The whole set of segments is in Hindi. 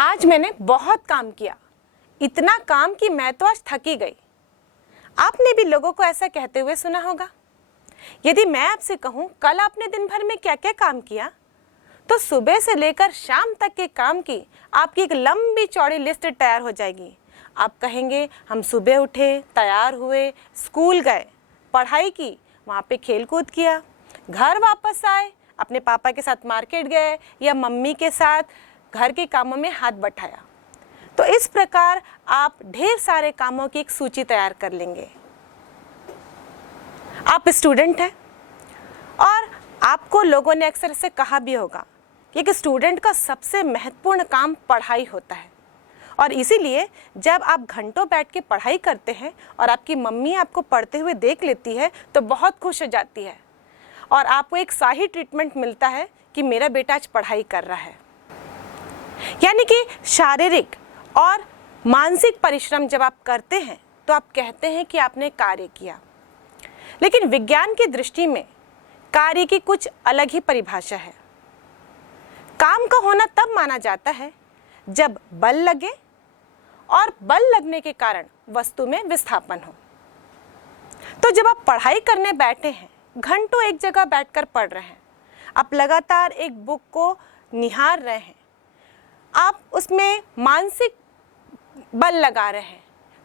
आज मैंने बहुत काम किया, इतना काम कि मैं तो आज थकी गई। आपने भी लोगों को ऐसा कहते हुए सुना होगा। यदि मैं आपसे कहूँ कल आपने दिन भर में क्या क्या काम किया, तो सुबह से लेकर शाम तक के काम की आपकी एक लंबी चौड़ी लिस्ट तैयार हो जाएगी। आप कहेंगे हम सुबह उठे, तैयार हुए, स्कूल गए, पढ़ाई की, वहाँ पे खेल कूद किया, घर वापस आए, अपने पापा के साथ मार्केट गए या मम्मी के साथ घर के कामों में हाथ बटाया। तो इस प्रकार आप ढेर सारे कामों की एक सूची तैयार कर लेंगे। आप स्टूडेंट हैं और आपको लोगों ने अक्सर से कहा भी होगा कि एक स्टूडेंट का सबसे महत्वपूर्ण काम पढ़ाई होता है, और इसीलिए जब आप घंटों बैठ के पढ़ाई करते हैं और आपकी मम्मी आपको पढ़ते हुए देख लेती है तो बहुत खुश हो जाती है और आपको एक शाही ट्रीटमेंट मिलता है कि मेरा बेटा आज पढ़ाई कर रहा है। यानी कि शारीरिक और मानसिक परिश्रम जब आप करते हैं तो आप कहते हैं कि आपने कार्य किया। लेकिन विज्ञान की दृष्टि में कार्य की कुछ अलग ही परिभाषा है। काम का होना तब माना जाता है जब बल लगे और बल लगने के कारण वस्तु में विस्थापन हो। तो जब आप पढ़ाई करने बैठे हैं, घंटों एक जगह बैठकर पढ़ रहे हैं, आप लगातार एक बुक को निहार रहे हैं, आप उसमें मानसिक बल लगा रहे हैं,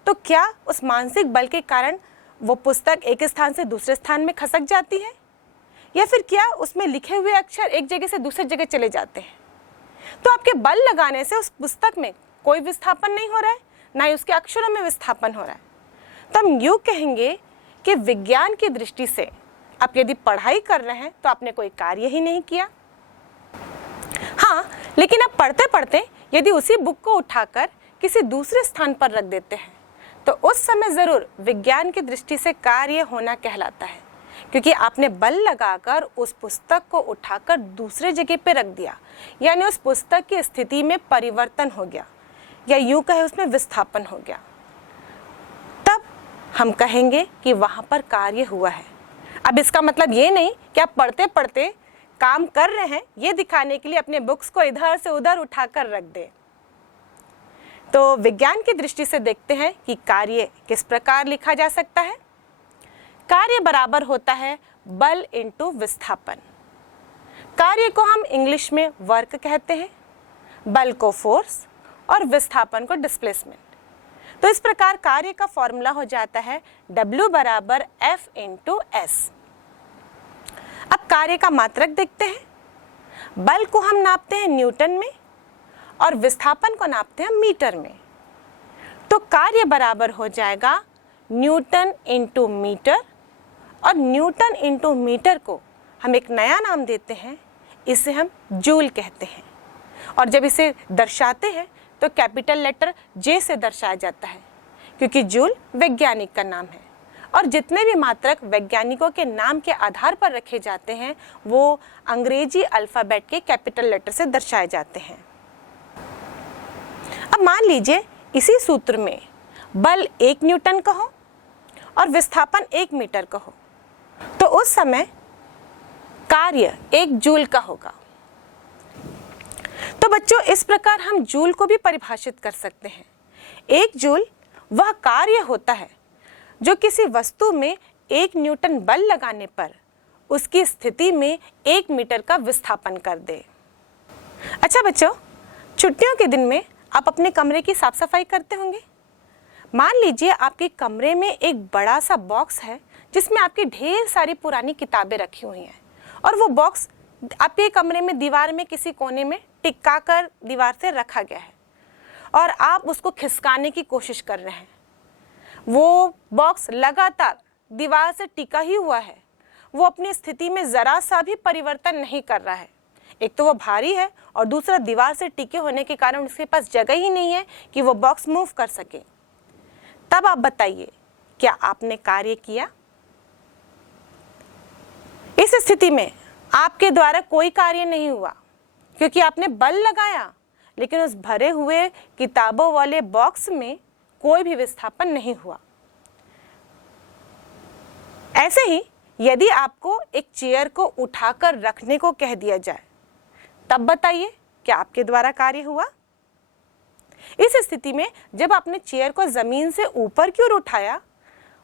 तो क्या उस मानसिक बल के कारण वो पुस्तक एक स्थान से दूसरे स्थान में खसक जाती है, या फिर क्या उसमें लिखे हुए अक्षर एक जगह से दूसरी जगह चले जाते हैं? तो आपके बल लगाने से उस पुस्तक में कोई विस्थापन नहीं हो रहा है, ना ही उसके अक्षरों में विस्थापन हो रहा है। तो हम यूँ कहेंगे कि विज्ञान की दृष्टि से आप यदि पढ़ाई कर रहे हैं तो आपने कोई कार्य ही नहीं किया। हाँ, लेकिन आप पढ़ते पढ़ते यदि उसी बुक को उठाकर किसी दूसरे स्थान पर रख देते हैं तो उस समय ज़रूर विज्ञान की दृष्टि से कार्य होना कहलाता है, क्योंकि आपने बल लगाकर उस पुस्तक को उठाकर दूसरे जगह पे रख दिया, यानी उस पुस्तक की स्थिति में परिवर्तन हो गया, या यूँ कहे उसमें विस्थापन हो गया। तब हम कहेंगे कि वहाँ पर कार्य हुआ है। अब इसका मतलब ये नहीं कि आप पढ़ते पढ़ते काम कर रहे हैं ये दिखाने के लिए अपने बुक्स को इधर से उधर उठाकर रख दें। तो विज्ञान की दृष्टि से देखते हैं कि कार्य किस प्रकार लिखा जा सकता है। कार्य बराबर होता है बल इंटू विस्थापन। कार्य को हम इंग्लिश में वर्क कहते हैं, बल को फोर्स और विस्थापन को डिस्प्लेसमेंट। तो इस प्रकार कार्य का फॉर्मूला हो जाता है W बराबर F इंटू S। अब कार्य का मात्रक देखते हैं। बल को हम नापते हैं न्यूटन में और विस्थापन को नापते हैं मीटर में। तो कार्य बराबर हो जाएगा न्यूटन इंटू मीटर, और न्यूटन इंटू मीटर को हम एक नया नाम देते हैं, इसे हम जूल कहते हैं। और जब इसे दर्शाते हैं तो कैपिटल लेटर J से दर्शाया जाता है, क्योंकि जूल वैज्ञानिक का नाम है और जितने भी मात्रक वैज्ञानिकों के नाम के आधार पर रखे जाते हैं वो अंग्रेजी अल्फ़ाबेट के कैपिटल लेटर से दर्शाए जाते हैं। अब मान लीजिए इसी सूत्र में बल 1 न्यूटन का हो और विस्थापन 1 मीटर का हो, तो उस समय कार्य 1 जूल का होगा। तो बच्चों, इस प्रकार हम जूल को भी परिभाषित कर सकते हैं। 1 जूल वह कार्य होता है जो किसी वस्तु में 1 न्यूटन बल लगाने पर उसकी स्थिति में 1 मीटर का विस्थापन कर दे। अच्छा बच्चों, छुट्टियों के दिन में आप अपने कमरे की साफ सफाई करते होंगे। मान लीजिए आपके कमरे में एक बड़ा सा बॉक्स है जिसमें आपकी ढेर सारी पुरानी किताबें रखी हुई हैं, और वो बॉक्स आपके कमरे में दीवार में किसी कोने में टिका कर दीवार से रखा गया है और आप उसको खिसकाने की कोशिश कर रहे हैं। वो बॉक्स लगातार दीवार से टिका ही हुआ है, वो अपनी स्थिति में ज़रा सा भी परिवर्तन नहीं कर रहा है। एक तो वो भारी है और दूसरा दीवार से टिके होने के कारण उसके पास जगह ही नहीं है कि वो बॉक्स मूव कर सके। तब आप बताइए, क्या आपने कार्य किया? इस स्थिति में आपके द्वारा कोई कार्य नहीं हुआ, क्योंकि आपने बल लगाया लेकिन उस भरे हुए किताबों वाले बॉक्स में कोई भी विस्थापन नहीं हुआ। ऐसे ही यदि आपको एक चेयर को उठाकर रखने को कह दिया जाए, तब बताइए क्या आपके द्वारा कार्य हुआ? इस स्थिति में जब आपने चेयर को जमीन से ऊपर की ओर उठाया,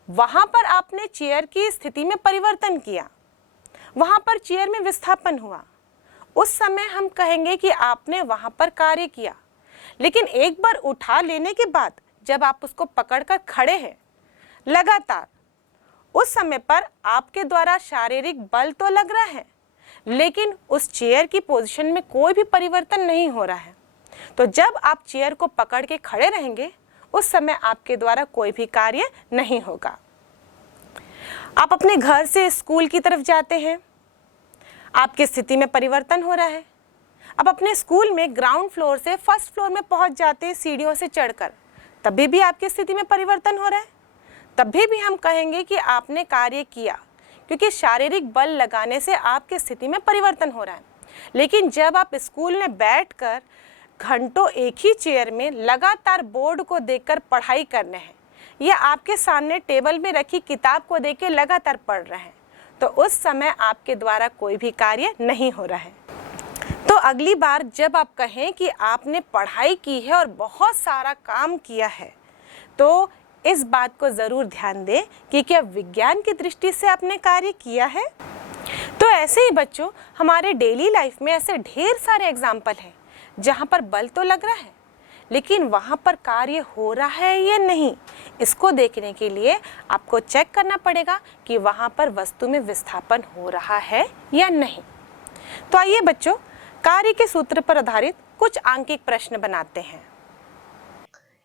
वहां पर आपने चेयर की स्थिति में परिवर्तन किया, वहां पर चेयर में विस्थापन हुआ, उस समय हम कहेंगे कि आपने वहां पर कार्य किया। लेकिन एक बार उठा लेने के बाद जब आप उसको पकड़कर खड़े हैं लगातार, उस समय पर आपके द्वारा शारीरिक बल तो लग रहा है, लेकिन उस चेयर की पोजीशन में कोई भी परिवर्तन नहीं हो रहा है। तो जब आप चेयर को पकड़ के खड़े रहेंगे, उस समय आपके द्वारा कोई भी कार्य नहीं होगा। आप अपने घर से स्कूल की तरफ जाते हैं, आपकी स्थिति में परिवर्तन हो रहा है। अब अपने स्कूल में ग्राउंड फ्लोर से फर्स्ट फ्लोर में पहुंच जाते हैं सीढ़ियों से चढ़कर, तभी भी आपकी स्थिति में परिवर्तन हो रहा है। तभी भी हम कहेंगे कि आपने कार्य किया, क्योंकि शारीरिक बल लगाने से आपकी स्थिति में परिवर्तन हो रहा है। लेकिन जब आप स्कूल में बैठकर घंटों एक ही चेयर में लगातार बोर्ड को देखकर पढ़ाई कर रहे हैं, या आपके सामने टेबल में रखी किताब को देख के लगातार पढ़ रहे हैं, तो उस समय आपके द्वारा कोई भी कार्य नहीं हो रहा है। तो अगली बार जब आप कहें कि आपने पढ़ाई की है और बहुत सारा काम किया है, तो इस बात को ज़रूर ध्यान दें कि क्या विज्ञान की दृष्टि से आपने कार्य किया है। तो ऐसे ही बच्चों, हमारे डेली लाइफ में ऐसे ढेर सारे एग्जाम्पल हैं जहाँ पर बल तो लग रहा है, लेकिन वहाँ पर कार्य हो रहा है या नहीं, इसको देखने के लिए आपको चेक करना पड़ेगा कि वहाँ पर वस्तु में विस्थापन हो रहा है या नहीं। तो आइए बच्चों, कार्य के सूत्र पर आधारित कुछ आंकिक प्रश्न बनाते हैं।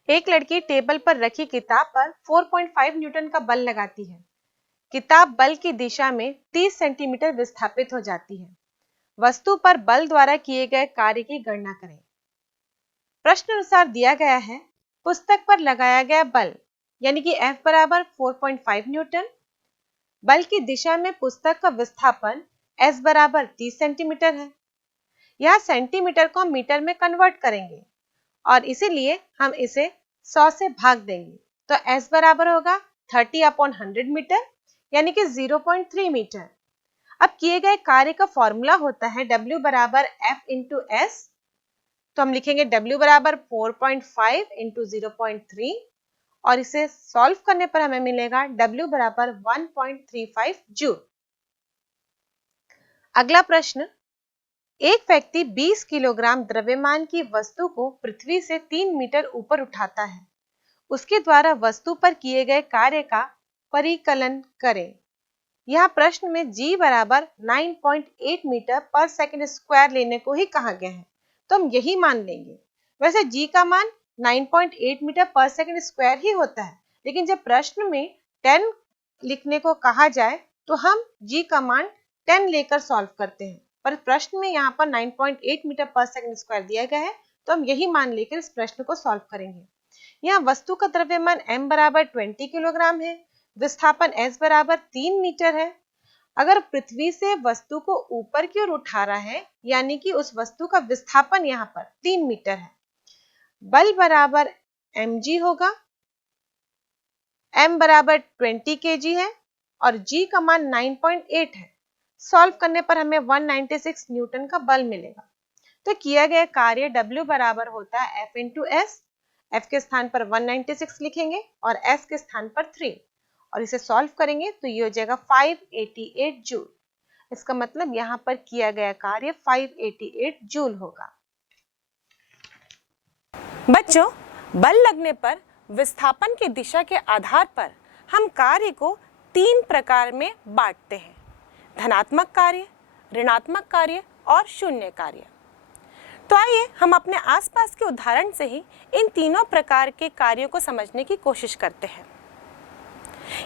एक लड़की टेबल पर रखी किताब पर 4.5 न्यूटन का बल लगाती है। किताब बल की दिशा में 30 सेंटीमीटर विस्थापित हो जाती है। वस्तु पर बल द्वारा किए गए कार्य की गणना करें। प्रश्न अनुसार दिया गया है, पुस्तक पर लगाया गया बल यानी कि F बराबर 4.5 न्यूटन, बल की दिशा में पुस्तक का विस्थापन S बराबर 30 सेंटीमीटर है। यहाँ सेंटीमीटर को मीटर में कन्वर्ट करेंगे और इसीलिए हम इसे 100 से भाग देंगे, तो S बराबर होगा 30/100 मीटर यानी कि 0.3 मीटर। अब किए गए कार्य का फॉर्मूला होता है W बराबर F इंटू S, तो हम लिखेंगे W बराबर 4.5 इंटू 0.3 और इसे सॉल्व करने पर हमें मिलेगा W बराबर 1.35 जूल। अगला प्रश्न, एक व्यक्ति 20 किलोग्राम द्रव्यमान की वस्तु को पृथ्वी से 3 मीटर ऊपर उठाता है। उसके द्वारा वस्तु पर किए गए कार्य का परिकलन करें। यहाँ प्रश्न में G बराबर 9.8 मीटर पर सेकंड स्क्वायर लेने को ही कहा गया है, तो हम यही मान लेंगे। वैसे G का मान 9.8 मीटर पर सेकंड स्क्वायर ही होता है, लेकिन जब प्रश्न में 10 लिखने को कहा जाए तो हम G का मान 10 लेकर सॉल्व करते हैं, पर प्रश्न में यहाँ पर 9.8 मीटर पर सेकंड स्क्वायर दिया गया है, तो हम यही मान लेकर इस प्रश्न को सॉल्व करेंगे। यहाँ वस्तु का द्रव्यमान M बराबर 20 किलोग्राम है, विस्थापन S बराबर 3 मीटर है। अगर पृथ्वी से वस्तु को ऊपर की ओर उठा रहा है, यानी कि उस वस्तु का विस्थापन यहाँ पर 3 मीटर है। बल बराबर mg होगा, m बराबर 20 kg है और g का मान 9.8 है। सॉल्व करने पर हमें 196 न्यूटन का बल मिलेगा। तो किया गया कार्य W बराबर होता है F इंटू S, F के स्थान पर 196 लिखेंगे और S के स्थान पर 3 और इसे सॉल्व करेंगे तो ये हो जाएगा 588 जूल। इसका मतलब यहाँ पर किया गया कार्य 588 जूल होगा। बच्चों, बल लगने पर विस्थापन की दिशा के आधार पर हम कार्य को 3 प्रकार में बांटते हैं: धनात्मक कार्य, ऋणात्मक कार्य और शून्य कार्य। तो आइए हम अपने आसपास के उदाहरण से ही इन तीनों प्रकार के कार्यों को समझने की कोशिश करते हैं।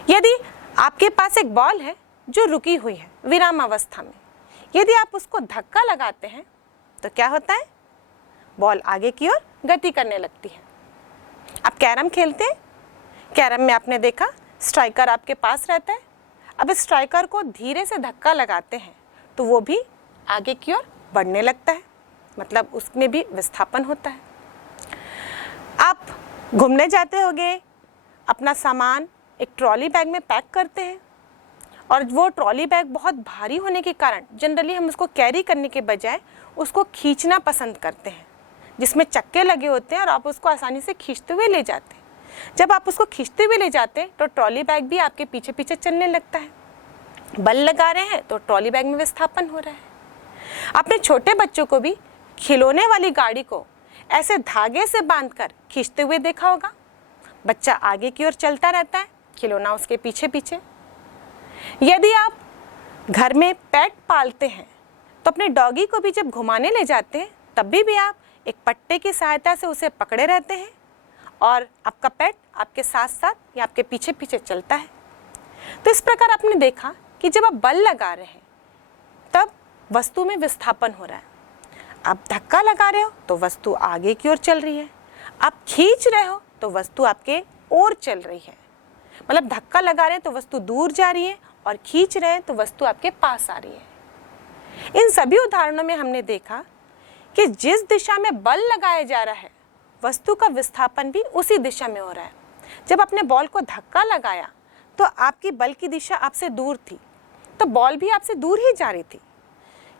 यदि आपके पास एक बॉल है जो रुकी हुई है विराम अवस्था में, यदि आप उसको धक्का लगाते हैं तो क्या होता है? बॉल आगे की ओर गति करने लगती है। आप कैरम खेलते हैं, कैरम में आपने देखा स्ट्राइकर आपके पास रहता है। अब स्ट्राइकर को धीरे से धक्का लगाते हैं तो वो भी आगे की ओर बढ़ने लगता है, मतलब उसमें भी विस्थापन होता है। आप घूमने जाते होंगे, अपना सामान एक ट्रॉली बैग में पैक करते हैं और वो ट्रॉली बैग बहुत भारी होने के कारण जनरली हम उसको कैरी करने के बजाय उसको खींचना पसंद करते हैं, जिसमें चक्के लगे होते हैं और आप उसको आसानी से खींचते हुए ले जाते हैं। जब आप उसको खींचते हुए ले जाते हैं तो ट्रॉली बैग भी आपके पीछे पीछे चलने लगता है। बल लगा रहे हैं तो ट्रॉली बैग में विस्थापन हो रहा है। अपने छोटे बच्चों को भी खिलौने वाली गाड़ी को ऐसे धागे से बांधकर खींचते हुए देखा होगा। बच्चा आगे की ओर चलता रहता है, खिलौना उसके पीछे पीछे। यदि आप घर में पेट पालते हैं तो अपने डॉगी को भी जब घुमाने ले जाते हैं तब भी आप एक पट्टे की सहायता से उसे पकड़े रहते हैं और आपका पेट आपके साथ साथ या आपके पीछे पीछे चलता है। तो इस प्रकार आपने देखा कि जब आप बल लगा रहे हैं तब वस्तु में विस्थापन हो रहा है। आप धक्का लगा रहे हो तो वस्तु आगे की ओर चल रही है, आप खींच रहे हो तो वस्तु आपके ओर चल रही है। मतलब धक्का लगा रहे हैं तो वस्तु दूर जा रही है और खींच रहे हैं तो वस्तु आपके पास आ रही है। इन सभी उदाहरणों में हमने देखा कि जिस दिशा में बल लगाया जा रहा है वस्तु का विस्थापन भी उसी दिशा में हो रहा है। जब आपने बॉल को धक्का लगाया तो आपकी बल की दिशा आपसे दूर थी, तो बॉल भी आपसे दूर ही जा रही थी।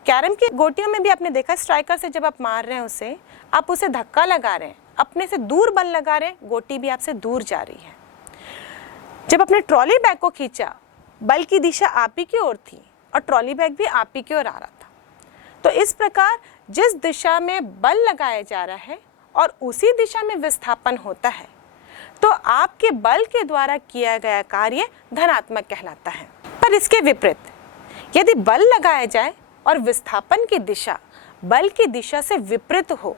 कैरम की गोटियों में भी आपने देखा, स्ट्राइकर से जब आप मार रहे हैं उसे, आप उसे धक्का लगा रहे हैं, अपने से दूर बल लगा रहे हैं, गोटी भी आपसे दूर जा रही है। जब अपने ट्रॉली बैग को खींचा, बल की दिशा आप ही की ओर थी और ट्रॉली बैग भी आप ही की ओर आ रहा था। तो इस प्रकार जिस दिशा में बल लगाया जा रहा है और उसी दिशा में विस्थापन होता है, तो आपके बल के द्वारा किया गया कार्य धनात्मक कहलाता है। पर इसके विपरीत यदि बल लगाया जाए और विस्थापन की दिशा बल की दिशा से विपरीत हो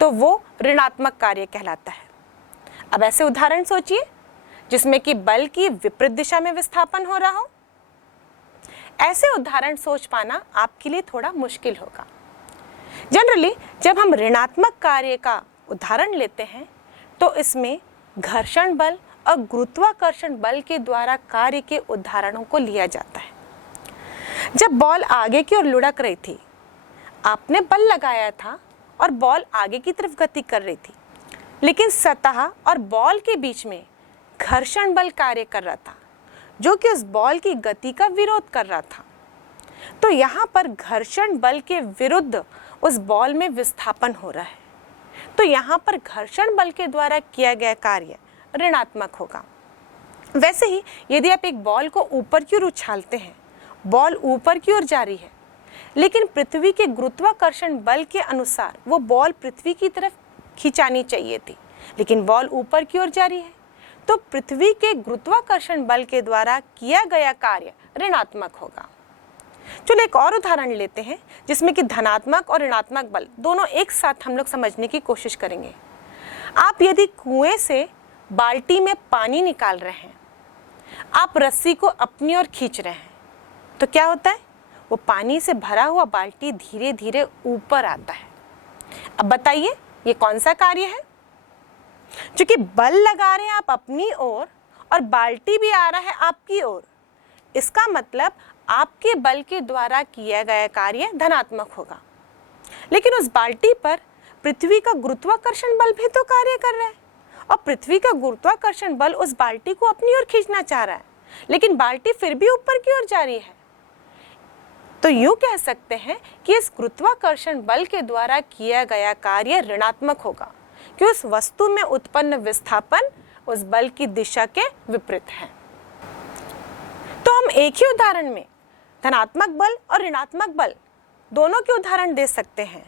तो वो ऋणात्मक कार्य कहलाता है। अब ऐसे उदाहरण सोचिए जिसमें कि बल की विपरीत दिशा में विस्थापन हो रहा हो। ऐसे उदाहरण सोच पाना आपके लिए थोड़ा मुश्किल होगा। जनरली जब हम ऋणात्मक कार्य का उदाहरण लेते हैं तो इसमें घर्षण बल और गुरुत्वाकर्षण बल के द्वारा कार्य के उदाहरणों को लिया जाता है। जब बॉल आगे की ओर लुढ़क रही थी, आपने बल लगाया था और बॉल आगे की तरफ गति कर रही थी, लेकिन सतह और बॉल के बीच में घर्षण बल कार्य कर रहा था जो कि उस बॉल की गति का विरोध कर रहा था। तो यहाँ पर घर्षण बल के विरुद्ध उस बॉल में विस्थापन हो रहा है। तो यहाँ पर घर्षण बल के द्वारा किया गया कार्य ऋणात्मक होगा। वैसे ही यदि आप एक बॉल को ऊपर की ओर उछालते हैं, बॉल ऊपर की ओर जा रही है, लेकिन पृथ्वी के गुरुत्वाकर्षण बल के अनुसार वो बॉल पृथ्वी की तरफ खिंचानी चाहिए थी, लेकिन बॉल ऊपर की ओर जा रही है, तो पृथ्वी के गुरुत्वाकर्षण बल के द्वारा किया गया कार्य ऋणात्मक होगा। चलो एक और उदाहरण लेते हैं जिसमें कि धनात्मक और ऋणात्मक बल दोनों एक साथ हम लोग समझने की कोशिश करेंगे। आप यदि कुएं से बाल्टी में पानी निकाल रहे हैं, आप रस्सी को अपनी ओर खींच रहे हैं, तो क्या होता है? वो पानी से भरा हुआ बाल्टी धीरे धीरे ऊपर आता है। अब बताइए ये कौन सा कार्य है? क्योंकि बल लगा रहे हैं आप अपनी ओर और बाल्टी भी आ रहा है आपकी ओर, इसका मतलब आपके बल के द्वारा किया गया कार्य धनात्मक होगा। लेकिन उस बाल्टी पर पृथ्वी का गुरुत्वाकर्षण बल भी तो कार्य कर रहा है और पृथ्वी का गुरुत्वाकर्षण बल उस बाल्टी को अपनी ओर खींचना चाह रहा है, लेकिन बाल्टी फिर भी ऊपर की ओर जा रही है। तो यूं कह सकते हैं कि इस गुरुत्वाकर्षण बल के द्वारा किया गया कार्य ऋणात्मक होगा कि उस वस्तु में उत्पन्न विस्थापन उस बल की दिशा के विपरीत है। तो हम एक ही उदाहरण में धनात्मक बल और ऋणात्मक बल दोनों के उदाहरण दे सकते हैं,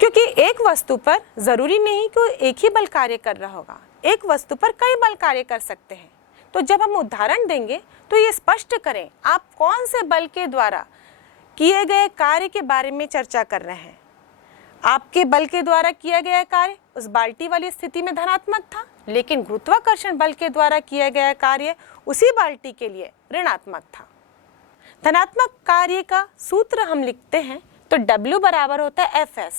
क्योंकि एक वस्तु पर जरूरी नहीं कि एक ही बल कार्य कर रहा होगा, एक वस्तु पर कई बल कार्य कर सकते हैं। तो जब हम उदाहरण देंगे तो ये स्पष्ट करें आप कौन से बल के द्वारा किए गए कार्य के बारे में चर्चा कर रहे हैं। आपके बल के द्वारा किया गया कार्य उस बाल्टी वाली स्थिति में धनात्मक था, लेकिन गुरुत्वाकर्षण बल के द्वारा किया गया कार्य उसी बाल्टी के लिए ऋणात्मक था। धनात्मक कार्य का सूत्र हम लिखते हैं तो W बराबर होता है Fs,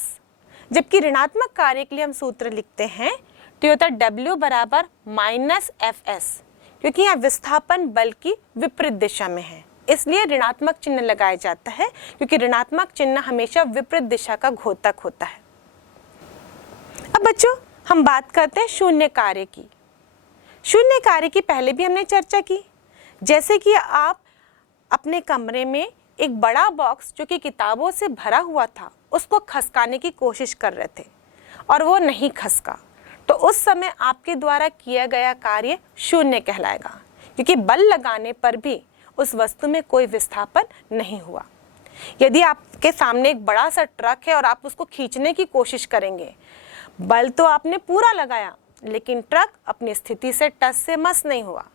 जबकि ऋणात्मक कार्य के लिए हम सूत्र लिखते हैं तो होता है W बराबर -Fs, क्योंकि यहाँ विस्थापन बल की विपरीत दिशा में है, इसलिए ऋणात्मक चिन्ह लगाया जाता है, क्योंकि ऋणात्मक चिन्ह हमेशा विपरीत दिशा का घोतक होता है। अब बच्चों हम बात करते हैं शून्य कार्य की। शून्य कार्य की पहले भी हमने चर्चा की, जैसे कि आप अपने कमरे में एक बड़ा बॉक्स जो कि किताबों से भरा हुआ था उसको खसकाने की कोशिश कर रहे थे और वो नहीं खसका, तो उस समय आपके द्वारा किया गया कार्य शून्य कहलाएगा, क्योंकि बल लगाने पर भी उस वस्तु में कोई विस्थापन नहीं हुआ। यदि आपके सामने एक बड़ा सा ट्रक है और आप उसको खींचने की कोशिश करेंगे, बल तो आपने पूरा लगाया लेकिन ट्रक अपनी स्थिति से टस से मस नहीं हुआ,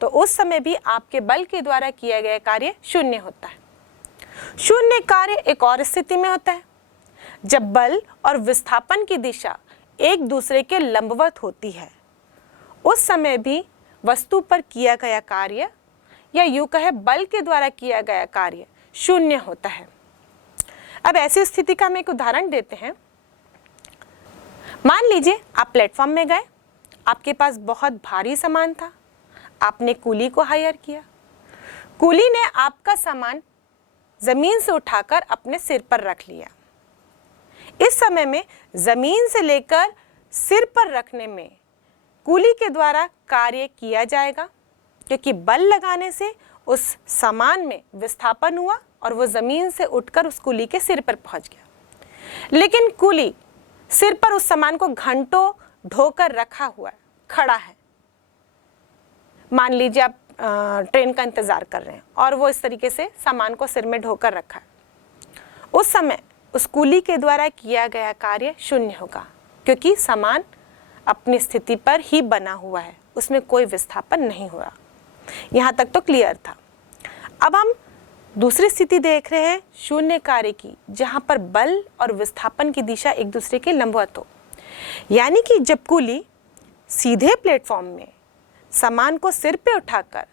तो उस समय भी आपके बल के द्वारा किया गया कार्य शून्य होता है। शून्य कार्य एक और स्थिति में होता है, जब बल और विस्थापन की दिशा एक दूसरे के लंबवत होती है। उस समय भी वस्तु पर किया गया कार्य या यूं कहे बल के द्वारा किया गया कार्य शून्य होता है। अब ऐसी स्थिति का हम एक उदाहरण देते हैं। मान लीजिए आप प्लेटफॉर्म में गए, आपके पास बहुत भारी सामान था, आपने कूली को हायर किया। कूली ने आपका सामान जमीन से उठाकर अपने सिर पर रख लिया। इस समय में जमीन से लेकर सिर पर रखने में कूली के द्वारा कार्य किया जाएगा, क्योंकि बल लगाने से उस सामान में विस्थापन हुआ और वो जमीन से उठकर उस कूली के सिर पर पहुंच गया। लेकिन कूली सिर पर उस सामान को घंटों ढोकर रखा हुआ है, खड़ा है। मान लीजिए आप ट्रेन का इंतजार कर रहे हैं और वो इस तरीके से सामान को सिर में ढोकर रखा है। उस समय उस कूली के द्वारा किया गया कार्य शून्य होगा, क्योंकि सामान अपनी स्थिति पर ही बना हुआ है, उसमें कोई विस्थापन नहीं हुआ। यहाँ तक तो क्लियर था। अब हम दूसरी स्थिति देख रहे हैं शून्य कार्य की, जहाँ पर बल और विस्थापन की दिशा एक दूसरे के लंबवत हो। यानी कि जब कूली सीधे प्लेटफॉर्म में सामान को सिर पे उठाकर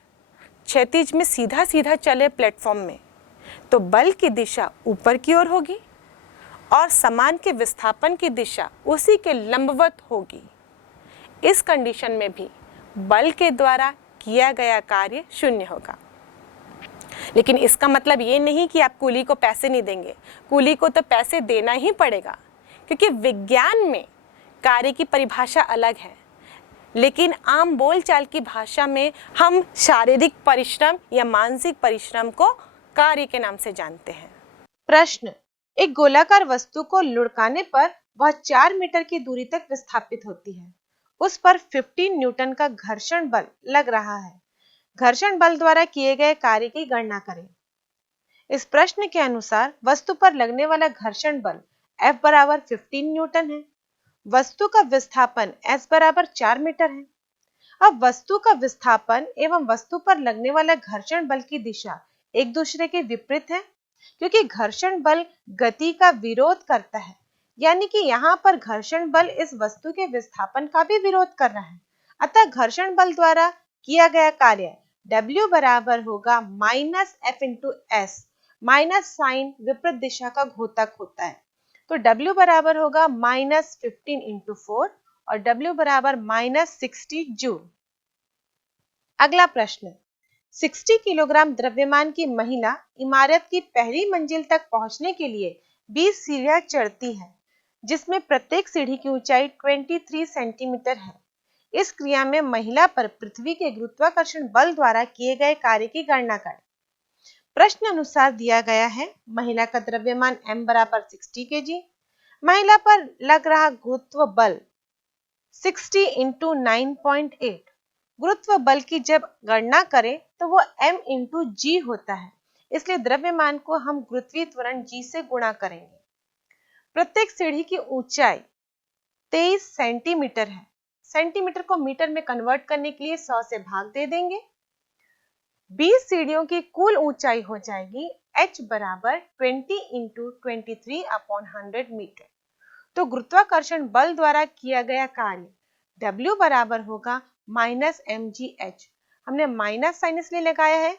क्षैतिज में सीधा सीधा चले प्लेटफॉर्म में, तो बल की दिशा ऊपर की ओर होगी और सामान के विस्थापन की दिशा उसी के लंबवत होगी। इस कंडीशन में भी बल के द्वारा किया गया कार्य शून्य होगा। लेकिन इसका मतलब ये नहीं कि आप कूली को पैसे नहीं देंगे। कूली को तो पैसे देना ही पड़ेगा, क्योंकि विज्ञान में कार्य की परिभाषा अलग है, लेकिन आम बोलचाल की भाषा में हम शारीरिक परिश्रम या मानसिक परिश्रम को कार्य के नाम से जानते हैं। प्रश्न, एक गोलाकार वस्तु को लुढ़काने पर वह 4 मीटर की दूरी तक विस्थापित होती है। उस पर 15 न्यूटन का घर्षण बल लग रहा है। घर्षण बल द्वारा किए गए कार्य की गणना करें। इस प्रश्न के अनुसार वस्तु पर लगने वाला घर्षण बल F बराबर 15 न्यूटन है। वस्तु का विस्थापन S बराबर 4 मीटर है। अब वस्तु का विस्थापन एवं वस्तु पर लगने वाला घर्षण बल की दिशा एक दूसरे के विपरीत है, क्योंकि घर्षण बल गति का विरोध करता है। यानी कि यहाँ पर घर्षण बल इस वस्तु के विस्थापन का भी विरोध कर रहा है। अतः घर्षण बल द्वारा किया गया कार्य W बराबर होगा minus F into S। Minus sign विपरीत दिशा का घोतक होता है, तो W बराबर होगा माइनस 15 इंटू 4 और W बराबर माइनस 60 जूल। अगला प्रश्न, 60 किलोग्राम द्रव्यमान की महिला इमारत की पहली मंजिल तक पहुंचने के लिए 20 सीढ़ियां चढ़ती है, जिसमें प्रत्येक सीढ़ी की ऊंचाई 23 सेंटीमीटर है। इस क्रिया में महिला पर पृथ्वी के गुरुत्वाकर्षण बल द्वारा किए गए कार्य की गणना करें। प्रश्न अनुसार दिया गया है, महिला का द्रव्यमान m बराबर 60 kg, महिला पर लग रहा गुरुत्व बल 60 इंटू 9.8। गुरुत्व बल की जब गणना करें तो वो m इंटू जी होता है, इसलिए द्रव्यमान को हम गुरुत्वीय त्वरण g से गुणा करेंगे। प्रत्येक सीढ़ी की ऊंचाई 23 सेंटीमीटर है। सेंटीमीटर को मीटर में कन्वर्ट करने के लिए 100 से भाग दे देंगे। 20 सीढ़ियों की कुल ऊंचाई हो जाएगी h बराबर 20 इंटू 23/100 मीटर। तो गुरुत्वाकर्षण बल द्वारा किया गया कार्य W बराबर होगा माइनस mgh। हमने माइनस साइन इसलिए लगाया है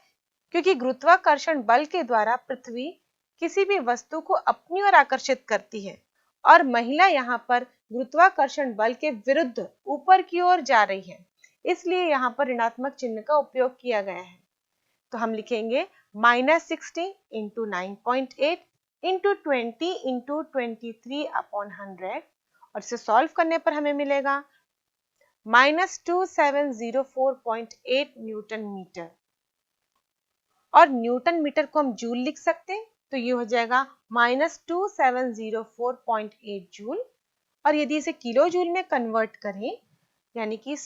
क्योंकि गुरुत्वाकर्षण बल के द्वारा पृथ्वी किसी भी वस्तु को अपनी ओर आकर्षित करती है और महिला यहाँ पर गुरुत्वाकर्षण बल के विरुद्ध ऊपर की ओर जा रही है, इसलिए यहाँ पर ऋणात्मक चिन्ह का उपयोग किया गया है। तो हम लिखेंगे माइनस 60 इंटू 9.8 इंटू 20 इंटू 23/100 और इसे सॉल्व करने पर हमें मिलेगा माइनस 2704.8 न्यूटन मीटर। और न्यूटन मीटर को हम जूल लिख सकते हैं, तो ये हो जाएगा -2704.8 जूल। और यदि इसे किलो जूल में कन्वर्ट करें, यानी कि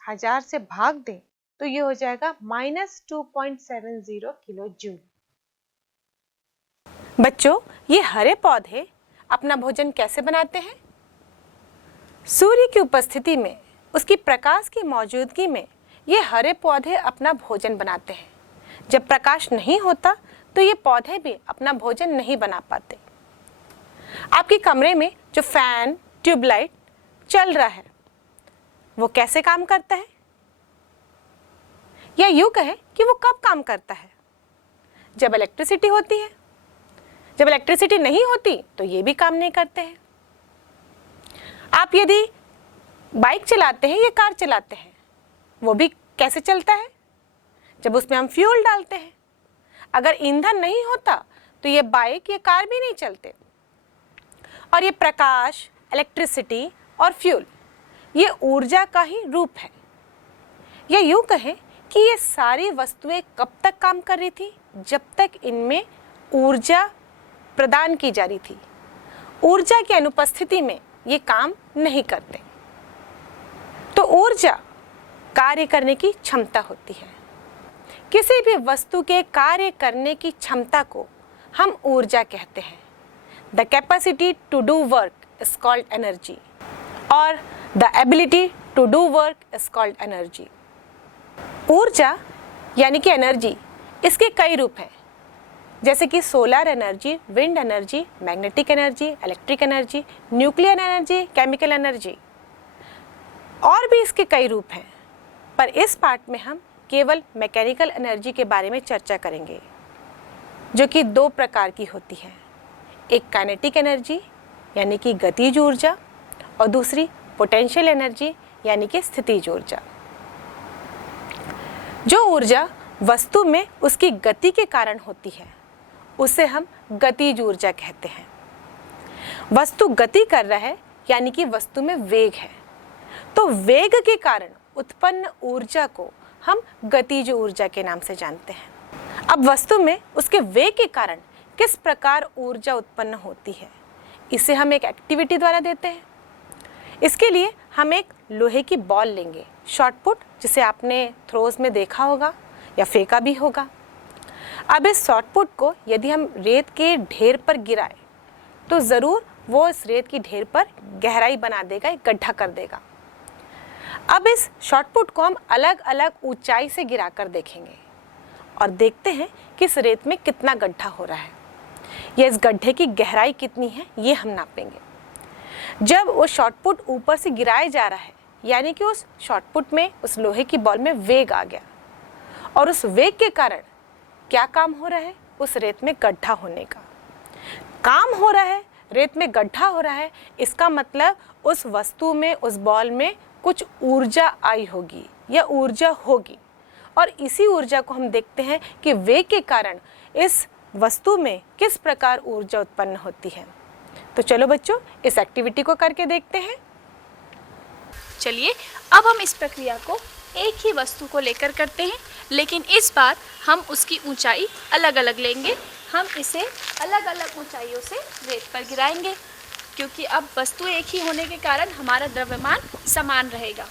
1000 से भाग दें, तो ये हो जाएगा -2.70 किलो जूल। बच्चों, ये हरे पौधे अपना भोजन कैसे बनाते हैं? सूर्य की उपस्थिति में, उसकी प्रकाश की मौजूदगी में ये हरे पौधे अपना भोजन बनाते हैं। जब प्रकाश नहीं होता तो ये पौधे भी अपना भोजन नहीं बना पाते। आपके कमरे में जो फैन, ट्यूबलाइट चल रहा है, वो कैसे काम करता है? या यूं कहें कि वो कब काम करता है? जब इलेक्ट्रिसिटी होती है। जब इलेक्ट्रिसिटी नहीं होती तो ये भी काम नहीं करते हैं। आप यदि बाइक चलाते हैं या कार चलाते हैं, वो भी कैसे चलता है? जब उसमें हम फ्यूल डालते हैं। अगर ईंधन नहीं होता तो ये बाइक या कार भी नहीं चलते। और ये प्रकाश, इलेक्ट्रिसिटी और फ्यूल, ये ऊर्जा का ही रूप है। या यूं कहें कि ये सारी वस्तुएं कब तक काम कर रही थी? जब तक इनमें ऊर्जा प्रदान की जा रही थी। ऊर्जा की अनुपस्थिति में ये काम नहीं करते। तो ऊर्जा कार्य करने की क्षमता होती है। किसी भी वस्तु के कार्य करने की क्षमता को हम ऊर्जा कहते हैं। The capacity to do work is called energy, और the ability to do work is called energy. ऊर्जा यानी कि एनर्जी, इसके कई रूप हैं, जैसे कि solar energy, wind energy, magnetic energy, electric energy, nuclear energy, chemical energy, और भी इसके कई रूप हैं। पर इस पार्ट में हम केवल मैकेनिकल एनर्जी के बारे में चर्चा करेंगे, जो कि दो प्रकार की होती है। एक काइनेटिक एनर्जी यानी कि गतिज ऊर्जा, और दूसरी पोटेंशियल एनर्जी यानी कि स्थितिज ऊर्जा। जो ऊर्जा वस्तु में उसकी गति के कारण होती है, उसे हम गतिज ऊर्जा कहते हैं। वस्तु गति कर रहा है यानी कि वस्तु में वेग है, तो वेग के कारण उत्पन्न ऊर्जा को हम गतिज ऊर्जा के नाम से जानते हैं। अब वस्तु में उसके वेग के कारण किस प्रकार ऊर्जा उत्पन्न होती है, इसे हम एक एक्टिविटी द्वारा देते हैं। इसके लिए हम एक लोहे की बॉल लेंगे, शॉटपुट, जिसे आपने थ्रोज में देखा होगा या फेंका भी होगा। अब इस शॉटपुट को यदि हम रेत के ढेर पर गिराएं, तो ज़रूर वो इस रेत की ढेर पर गहराई बना देगा, एक गड्ढा कर देगा। अब इस शॉटपुट को हम अलग अलग ऊंचाई से गिराकर देखेंगे और देखते हैं कि इस रेत में कितना गड्ढा हो रहा है, या इस गड्ढे की गहराई कितनी है, ये हम नापेंगे। जब वो शॉटपुट ऊपर से गिराया जा रहा है, यानी कि उस शॉटपुट में, उस लोहे की बॉल में वेग आ गया, और उस वेग के कारण क्या काम हो रहा है? उस रेत में गड्ढा होने का काम हो रहा है। रेत में गड्ढा हो रहा है, इसका मतलब उस वस्तु में, उस बॉल में कुछ ऊर्जा आई होगी या ऊर्जा होगी, और इसी ऊर्जा को हम देखते हैं कि वेग के कारण इस वस्तु में किस प्रकार ऊर्जा उत्पन्न होती है। तो चलो बच्चों, इस एक्टिविटी को करके देखते हैं। चलिए अब हम इस प्रक्रिया को एक ही वस्तु को लेकर करते हैं, लेकिन इस बार हम उसकी ऊंचाई अलग अलग लेंगे। हम इसे अलग अलग ऊंचाइयों से रेत पर गिराएंगे, क्योंकि अब वस्तु एक ही होने के कारण हमारा द्रव्यमान समान रहेगा।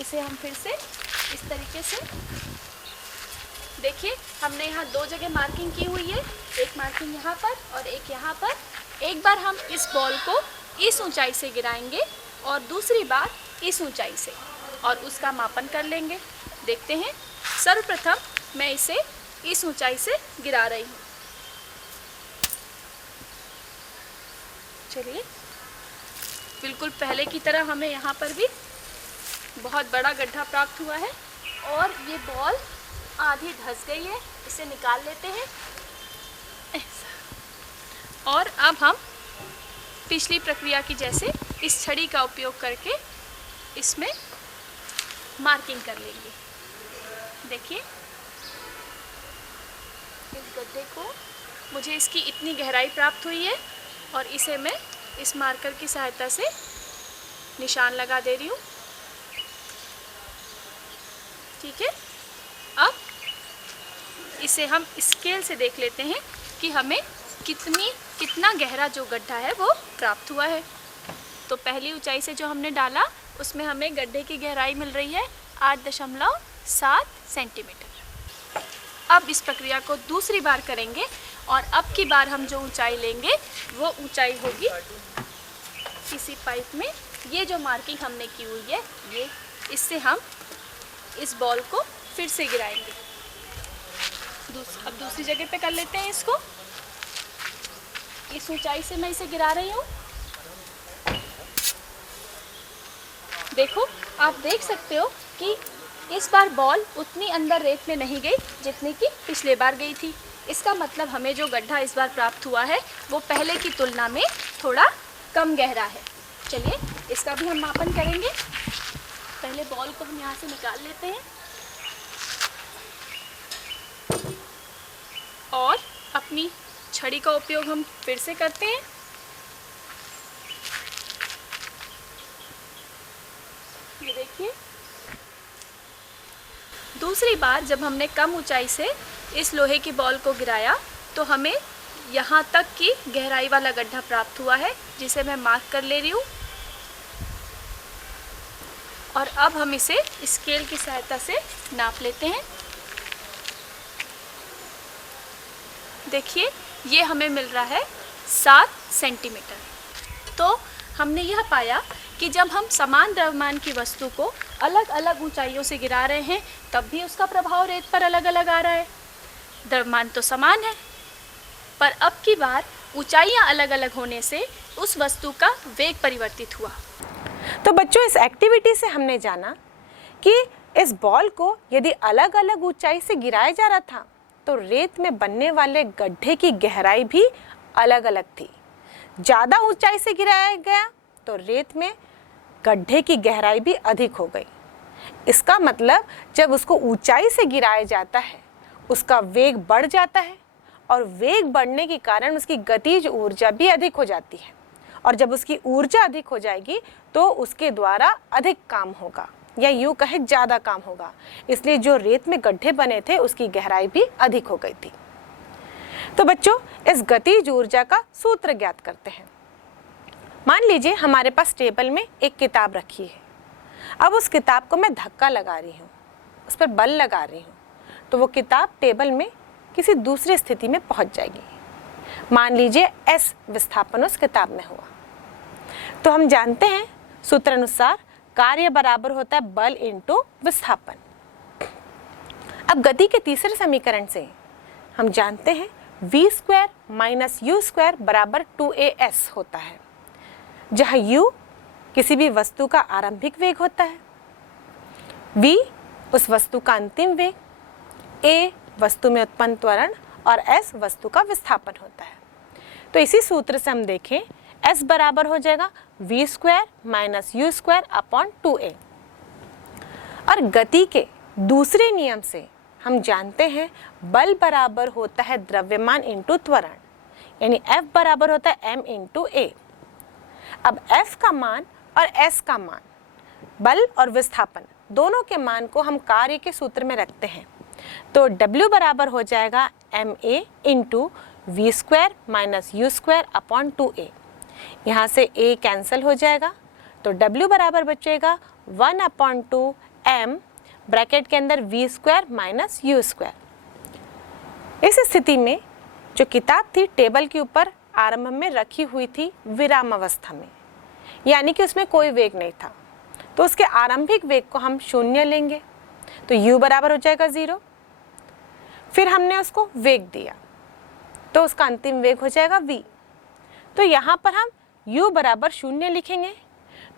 इसे हम फिर से इस तरीके से देखिए, हमने यहाँ दो जगह मार्किंग की हुई है, एक मार्किंग यहाँ पर और एक यहाँ पर। एक बार हम इस बॉल को इस ऊंचाई से गिराएंगे और दूसरी बार इस ऊंचाई से, और उसका मापन कर लेंगे। देखते हैं, सर्वप्रथम मैं इसे इस ऊंचाई से गिरा रही हूँ। चलिए, बिल्कुल पहले की तरह हमें यहाँ पर भी बहुत बड़ा गड्ढा प्राप्त हुआ है, और ये बॉल आधी धंस गई है। इसे निकाल लेते हैं ऐसा। और अब हम पिछली प्रक्रिया की जैसे इस छड़ी का उपयोग करके इसमें मार्किंग कर लेंगे। देखिए, इस गड्ढे को मुझे इसकी इतनी गहराई प्राप्त हुई है, और इसे मैं इस मार्कर की सहायता से निशान लगा दे रही हूँ। ठीक है, अब इसे हम स्केल से देख लेते हैं कि हमें कितना गहरा जो गड्ढा है वो प्राप्त हुआ है। तो पहली ऊंचाई से जो हमने डाला उसमें हमें गड्ढे की गहराई मिल रही है 8.7 सेंटीमीटर। अब इस प्रक्रिया को दूसरी बार करेंगे और अब की बार हम जो ऊंचाई लेंगे वो ऊंचाई होगी किसी पाइप में। ये जो मार्किंग हमने की हुई है ये, इससे हम इस बॉल को फिर से गिराएंगे। अब दूसरी जगह पे कर लेते हैं इसको। इस ऊंचाई से मैं इसे गिरा रही हूँ। देखो, आप देख सकते हो कि इस बार बॉल उतनी अंदर रेत में नहीं गई जितनी कि पिछले बार गई थी। इसका मतलब हमें जो गड्ढा इस बार प्राप्त हुआ है वो पहले की तुलना में थोड़ा कम गहरा है। चलिए इसका भी हम मापन करेंगे। पहले बॉल को हम यहाँ से निकाल लेते हैं और अपनी छड़ी का उपयोग हम फिर से करते हैं। ये देखिए, दूसरी बार जब हमने कम ऊंचाई से इस लोहे की बॉल को गिराया तो हमें यहाँ तक की गहराई वाला गड्ढा प्राप्त हुआ है, जिसे मैं मार्क कर ले रही हूँ। और अब हम इसे स्केल की सहायता से नाप लेते हैं। देखिए, ये हमें मिल रहा है 7 सेंटीमीटर। तो हमने यह पाया कि जब हम समान द्रव्यमान की वस्तु को अलग अलग ऊंचाइयों से गिरा रहे हैं तब भी उसका प्रभाव रेत पर अलग अलग आ रहा है। द्रव्यमान तो समान है, पर अब की बार ऊंचाइयां अलग अलग होने से उस वस्तु का वेग परिवर्तित हुआ। तो बच्चों, इस एक्टिविटी से हमने जाना कि इस बॉल को यदि अलग अलग ऊंचाई से गिराया जा रहा था तो रेत में बनने वाले गड्ढे की गहराई भी अलग अलग थी। ज़्यादा ऊंचाई से गिराया गया तो रेत में गड्ढे की गहराई भी अधिक हो गई। इसका मतलब जब उसको ऊंचाई से गिराया जाता है उसका वेग बढ़ जाता है और वेग बढ़ने के कारण उसकी गतिज ऊर्जा भी अधिक हो जाती है। और जब उसकी ऊर्जा अधिक हो जाएगी तो उसके द्वारा अधिक काम होगा, या यूँ कहे ज़्यादा काम होगा। इसलिए जो रेत में गड्ढे बने थे उसकी गहराई भी अधिक हो गई थी। तो बच्चों, इस गतिज ऊर्जा का सूत्र ज्ञात करते हैं। मान लीजिए हमारे पास टेबल में एक किताब रखी है। अब उस किताब को मैं धक्का लगा रही हूँ, उस पर बल लगा रही हूँ, तो वो किताब टेबल में किसी दूसरी स्थिति में पहुँच जाएगी। मान लीजिए S विस्थापन उस किताब में हुआ। तो हम जानते हैं सूत्र अनुसार कार्य बराबर होता है बल इंटू विस्थापन। अब गति के तीसरे समीकरण से हम जानते हैं v² माइनस u² बराबर 2as होता है, जहाँ u किसी भी वस्तु का आरंभिक वेग होता है, v उस वस्तु का अंतिम वेग, a वस्तु में उत्पन्न त्वरण और s वस्तु का विस्थापन होता है। तो इसी सूत्र से हम देखें s बराबर हो जाएगा v² minus u² upon 2a। और गति के दूसरे नियम से हम जानते हैं बल बराबर होता है द्रव्यमान इंटू त्वरण, यानी F बराबर होता है m इंटू a। अब F का मान और S का मान, बल और विस्थापन दोनों के मान को हम कार्य के सूत्र में रखते हैं। तो W बराबर हो जाएगा ma into v² minus u² upon 2a। यहाँ से a कैंसिल हो जाएगा तो W बराबर बचेगा 1 अपॉन 2 m ब्रैकेट के अंदर v² माइनस u²। इस स्थिति में जो किताब थी टेबल के ऊपर आरंभ में रखी हुई थी विराम अवस्था में, यानी कि उसमें कोई वेग नहीं था, तो उसके आरंभिक वेग को हम 0 लेंगे तो u बराबर हो जाएगा 0। फिर हमने उसको वेग दिया तो उसका अंतिम वेग हो जाएगा v। तो यहाँ पर हम u बराबर 0 लिखेंगे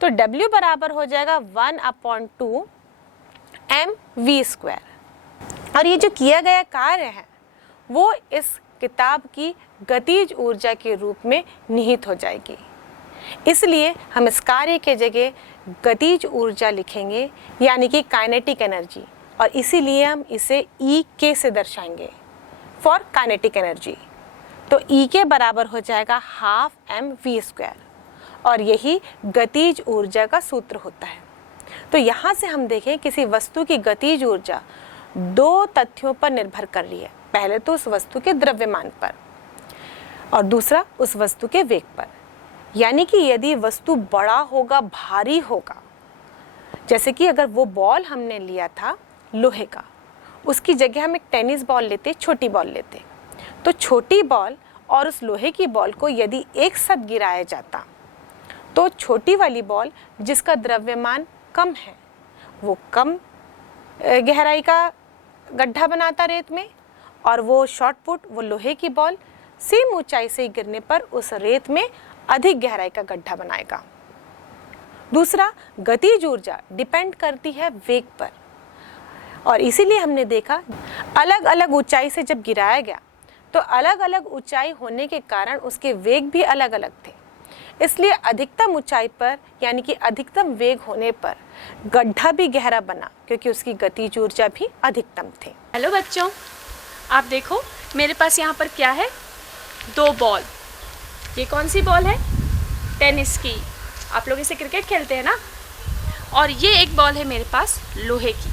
तो w बराबर हो जाएगा 1 अपॉन 2 mv²। और ये जो किया गया कार्य है वो इस किताब की गतिज ऊर्जा के रूप में निहित हो जाएगी। इसलिए हम इस कार्य के जगह गतिज ऊर्जा लिखेंगे, यानी कि काइनेटिक एनर्जी, और इसीलिए हम इसे E से दर्शाएंगे फॉर काइनेटिक एनर्जी। तो E के बराबर हो जाएगा 12 mv², और यही गतिज ऊर्जा का सूत्र होता है। तो यहाँ से हम देखें किसी वस्तु की गतिज ऊर्जा दो तथ्यों पर निर्भर कर रही है। पहले तो उस वस्तु के द्रव्यमान पर और दूसरा उस वस्तु के वेग पर। यानी कि यदि वस्तु बड़ा होगा, भारी होगा, जैसे कि अगर वो बॉल हमने लिया था लोहे का, उसकी जगह हम एक टेनिस बॉल लेते, छोटी बॉल लेते, तो छोटी बॉल और उस लोहे की बॉल को यदि एक साथ गिराया जाता तो छोटी वाली बॉल जिसका द्रव्यमान कम है वो कम गहराई का गड्ढा बनाता रेत में, और वो शॉर्ट पुट, वो लोहे की बॉल सेम ऊंचाई से गिरने पर उस रेत में अधिक गहराई का गड्ढा बनाएगा। दूसरा, गतिज ऊर्जा डिपेंड करती है वेग पर, और इसीलिए हमने देखा अलग अलग ऊंचाई से जब गिराया गया तो अलग अलग ऊंचाई होने के कारण उसके वेग भी अलग अलग थे। इसलिए अधिकतम ऊंचाई पर यानी कि अधिकतम वेग होने पर गड्ढा भी गहरा बना, क्योंकि उसकी गतिज ऊर्जा भी अधिकतम थी। हेलो बच्चों, आप देखो मेरे पास यहाँ पर क्या है, 2 बॉल। ये कौन सी बॉल है? टेनिस की। आप लोग इसे क्रिकेट खेलते हैं ना। और ये एक बॉल है मेरे पास लोहे की।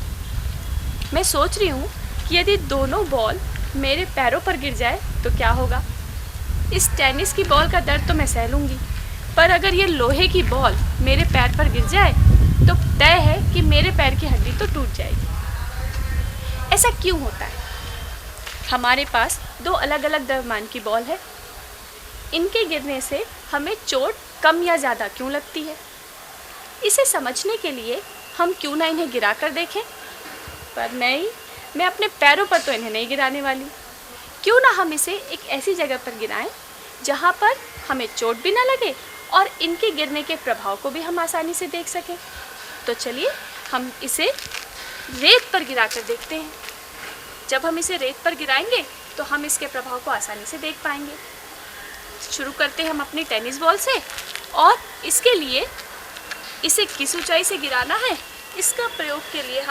मैं सोच रही हूँ कि यदि दोनों बॉल मेरे पैरों पर गिर जाए तो क्या होगा। इस टेनिस की बॉल का दर्द तो मैं सह लूँगी, पर अगर ये लोहे की बॉल मेरे पैर पर गिर जाए तो तय है कि मेरे पैर की हड्डी तो टूट जाएगी। ऐसा क्यों होता है? हमारे पास 2 अलग अलग द्रव्यमान की बॉल है। इनके गिरने से हमें चोट कम या ज़्यादा क्यों लगती है? इसे समझने के लिए हम क्यों ना इन्हें गिरा कर देखें। पर नहीं, मैं अपने पैरों पर तो इन्हें नहीं गिराने वाली। क्यों ना हम इसे एक ऐसी जगह पर गिराएं जहाँ पर हमें चोट भी ना लगे और इनके गिरने के प्रभाव को भी हम आसानी से देख सकें। तो चलिए हम इसे रेत पर गिरा कर देखते हैं। जब हम इसे रेत पर गिराएंगे तो हम इसके प्रभाव को आसानी से देख पाएंगे। शुरू करते हैं हम अपनी टेनिस बॉल से, और इसके लिए इसे किस ऊंचाई से गिराना है इसका प्रयोग के लिए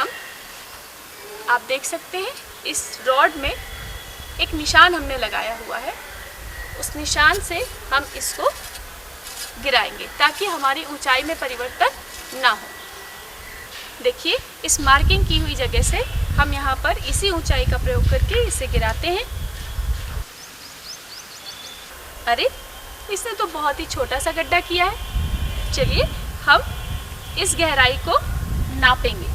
आप देख सकते हैं इस रॉड में एक निशान हमने लगाया हुआ है। उस निशान से हम इसको गिराएंगे ताकि हमारी ऊंचाई में परिवर्तन ना हो। देखिए, इस मार्किंग की हुई जगह से हम यहाँ पर इसी ऊंचाई का प्रयोग करके इसे गिराते हैं। अरे, इसने तो बहुत ही छोटा सा गड्ढा किया है। चलिए हम इस गहराई को नापेंगे।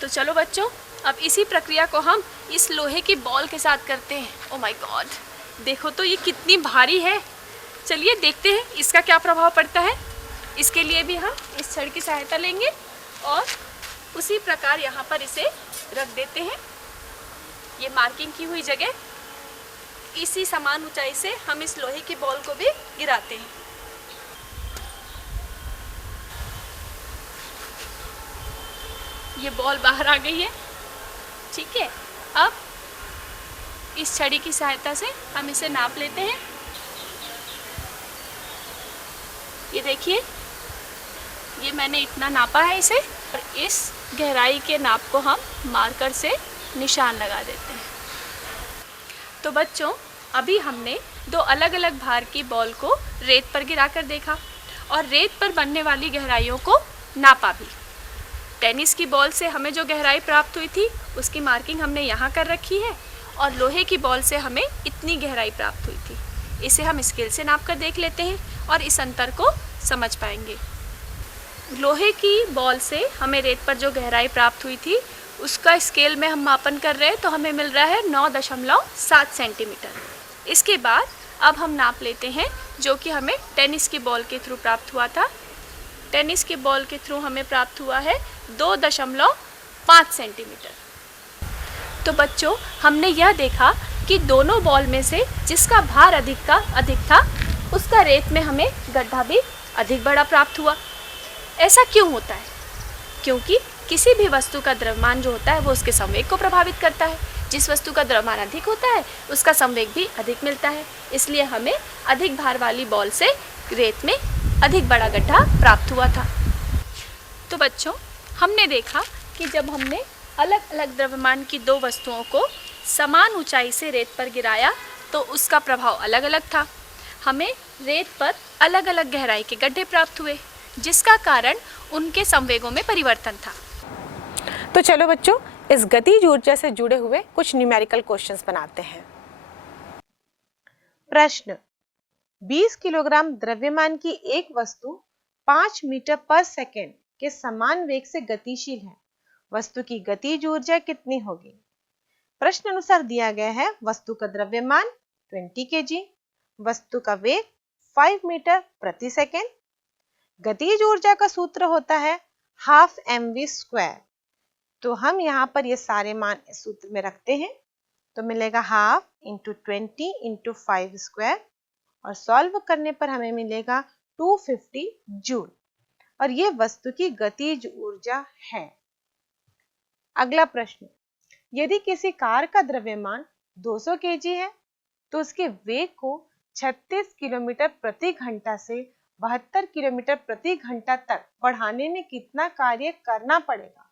तो चलो बच्चों, अब इसी प्रक्रिया को हम इस लोहे की बॉल के साथ करते हैं। ओ माय गॉड, देखो तो ये कितनी भारी है। चलिए देखते हैं इसका क्या प्रभाव पड़ता है। इसके लिए भी हम इस छड़ की सहायता लेंगे और उसी प्रकार यहाँ पर इसे रख देते हैं। ये मार्किंग की हुई जगह, इसी समान ऊंचाई से हम इस लोहे की बॉल को भी गिराते हैं। ये बॉल बाहर आ गई है। ठीक है, अब इस छड़ी की सहायता से हम इसे नाप लेते हैं। ये देखिए, ये मैंने इतना नापा है इसे, और इस गहराई के नाप को हम मार्कर से निशान लगा देते हैं। तो बच्चों, अभी हमने 2 अलग अलग भार की बॉल को रेत पर गिराकर देखा और रेत पर बनने वाली गहराइयों को नापा भी। टेनिस की बॉल से हमें जो गहराई प्राप्त हुई थी उसकी मार्किंग हमने यहाँ कर रखी है, और लोहे की बॉल से हमें इतनी गहराई प्राप्त हुई थी। इसे हम स्केल से नाप कर देख लेते हैं और इस अंतर को समझ पाएंगे। लोहे की बॉल से हमें रेत पर जो गहराई प्राप्त हुई थी उसका स्केल में हम मापन कर रहे हैं तो हमें मिल रहा है 9.7 सेंटीमीटर। इसके बाद अब हम नाप लेते हैं जो कि हमें टेनिस की बॉल के थ्रू प्राप्त हुआ था। टेनिस की बॉल के थ्रू हमें प्राप्त हुआ है 2.5 सेंटीमीटर। तो बच्चों, हमने यह देखा कि दोनों बॉल में से जिसका भार अधिक था उसका रेत में हमें गड्ढा भी अधिक बड़ा प्राप्त हुआ। ऐसा क्यों होता है? क्योंकि किसी भी वस्तु का द्रव्यमान जो होता है वो उसके संवेग को प्रभावित करता है। जिस वस्तु का द्रव्यमान अधिक होता है उसका संवेग भी अधिक मिलता है, इसलिए हमें अधिक भार वाली बॉल से रेत में अधिक बड़ा गड्ढा प्राप्त हुआ था। तो बच्चों, हमने देखा कि जब हमने अलग अलग द्रव्यमान की 2 वस्तुओं को समान ऊंचाई से रेत पर गिराया तो तो उसका प्रभाव अलग अलग था। हमें रेत पर अलग अलग गहराई के गड्ढे प्राप्त हुए, जिसका कारण उनके संवेगों में परिवर्तन था। तो चलो बच्चों, इस गतिज ऊर्जा से जुड़े हुए कुछ न्यूमेरिकल क्वेश्चंस बनाते हैं। प्रश्न, 20 किलोग्राम द्रव्यमान की एक वस्तु 5 मीटर पर सेकंड के समान वेग से गतिशील है। वस्तु की गतिज ऊर्जा कितनी होगी? प्रश्न अनुसार दिया गया है वस्तु का द्रव्यमान 20 kg, वस्तु का वेग 5 मीटर प्रति सेकंड। गतिज ऊर्जा का सूत्र होता है हाफ mv²। तो हम यहाँ पर ये सारे मान इस सूत्र में रखते हैं, तो मिलेगा हाफ इंटू 20 इंटू 5² और सॉल्व करने पर हमें मिलेगा 250 जूल, और ये वस्तु की गतिज ऊर्जा है। अगला प्रश्न, यदि किसी कार का द्रव्यमान 200 kg है तो उसके वेग को 36 किलोमीटर प्रति घंटा से 72 किलोमीटर प्रति घंटा तक बढ़ाने में कितना कार्य करना पड़ेगा?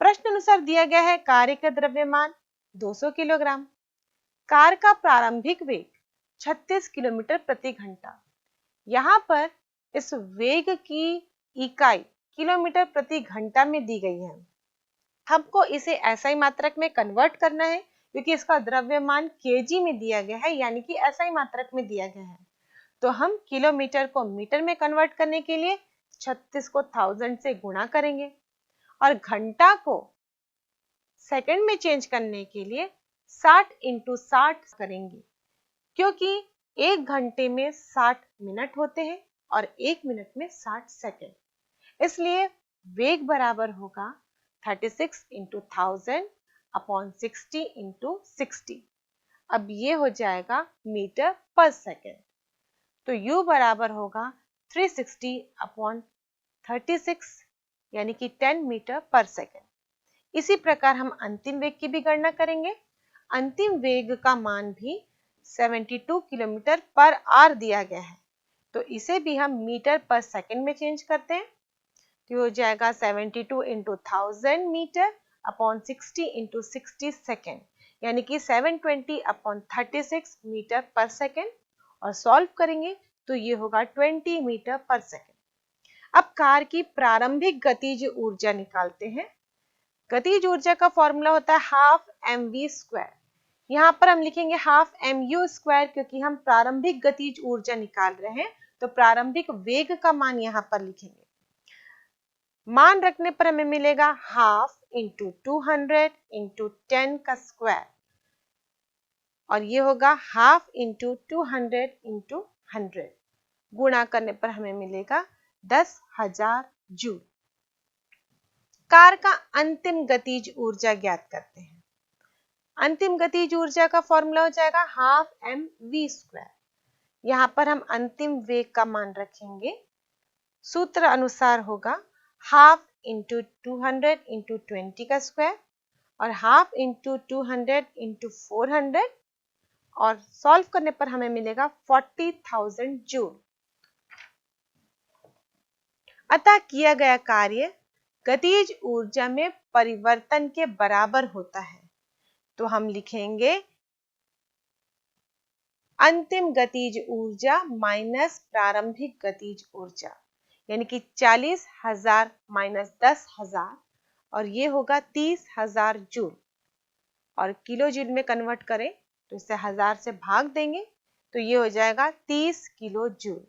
प्रश्न अनुसार दिया गया है कार का द्रव्यमान 200 किलोग्राम, कार का प्रारंभिक वेग 36 किलोमीटर प्रति घंटा। यहाँ पर इस वेग की इकाई किलोमीटर प्रति घंटा में दी गई है। हमको इसे एसआई मात्रक में कन्वर्ट करना है, क्योंकि इसका द्रव्यमान केजी में दिया गया है, यानी कि एसआई मात्रक में दिया गया है। तो हम किलोमीटर को मीटर में कन्वर्ट करने के लिए 36 को 1000 से गुणा करेंगे और घंटा को सेकंड में चेंज करने के लिए 60 इंटू 60 करेंगे, क्योंकि एक घंटे में 60 मिनट होते हैं और एक मिनट में 60 सेकंड। इसलिए वेग बराबर होगा 36 इंटू 1000 अपॉन 60 इंटू 60। अब ये हो जाएगा मीटर पर सेकंड। तो U बराबर होगा 360 अपॉन 36, यानी कि 10 मीटर पर सेकंड। इसी प्रकार हम अंतिम वेग की भी गणना करेंगे। अंतिम वेग का मान भी 72 किलोमीटर पर आवर दिया गया है, तो इसे भी हम मीटर पर सेकंड में चेंज करते हैं। तो हो जाएगा 72 into 1000 metre upon 60 into 60 second, यानी कि 720 अपॉन 36 मीटर पर सेकेंड, और सॉल्व करेंगे तो ये होगा 20 मीटर पर सेकेंड। अब कार की प्रारंभिक गतिज ऊर्जा निकालते हैं। गतिज ऊर्जा का फॉर्मूला होता है हाफ mv²। यहाँ पर हम लिखेंगे हाफ mu², क्योंकि हम प्रारंभिक गतिज ऊर्जा निकाल रहे हैं, तो प्रारंभिक वेग का मान यहाँ पर लिखेंगे। मान रखने पर हमें मिलेगा हाफ इंटू 200 इंटू 10 का स्क्वायर, और ये होगा हाफ इंटू 200 इंटू 100। गुणा करने पर हमें मिलेगा 10,000 जूल। कार का अंतिम गतिज ऊर्जा ज्ञात करते हैं। अंतिम गतिज ऊर्जा का फॉर्मूला हो जाएगा हाफ mv²। यहाँ पर हम अंतिम वेग का मान रखेंगे। सूत्र अनुसार होगा हाफ इंटू 200 इंटू 20 का स्क्वायर और हाफ इंटू 200 इंटू 400, और सॉल्व करने पर हमें मिलेगा 40,000 जूल। अतः किया गया कार्य गतिज ऊर्जा में परिवर्तन के बराबर होता है। तो हम लिखेंगे अंतिम गतिज ऊर्जा माइनस प्रारंभिक गतिज ऊर्जा, यानी कि 40,000 माइनस 10,000, और ये होगा 30,000 जूल। और किलो जूल में कन्वर्ट करें तो इसे 1000 से भाग देंगे, तो ये हो जाएगा 30 किलो जूल।